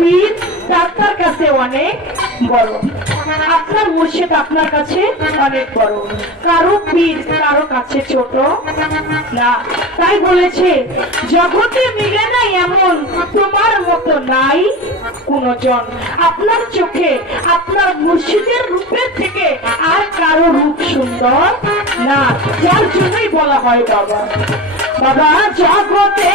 ভিড় ডাক্তার কাছে অনেক বড়। আপনার মুর্শিদ আপনার কাছে অনেক বড়। কারও পীর, কারও কাছে ছোট না। তাই বলেছে, জগতে মিলে না এমন, তোমার মতো নাই কোনজন। আপনার চোখে, আপনার মুর্শিদের রূপের থেকে আর কারও রূপ সুন্দর না। যার জন্যই বলা হয় বাবা। বাবা, জগতে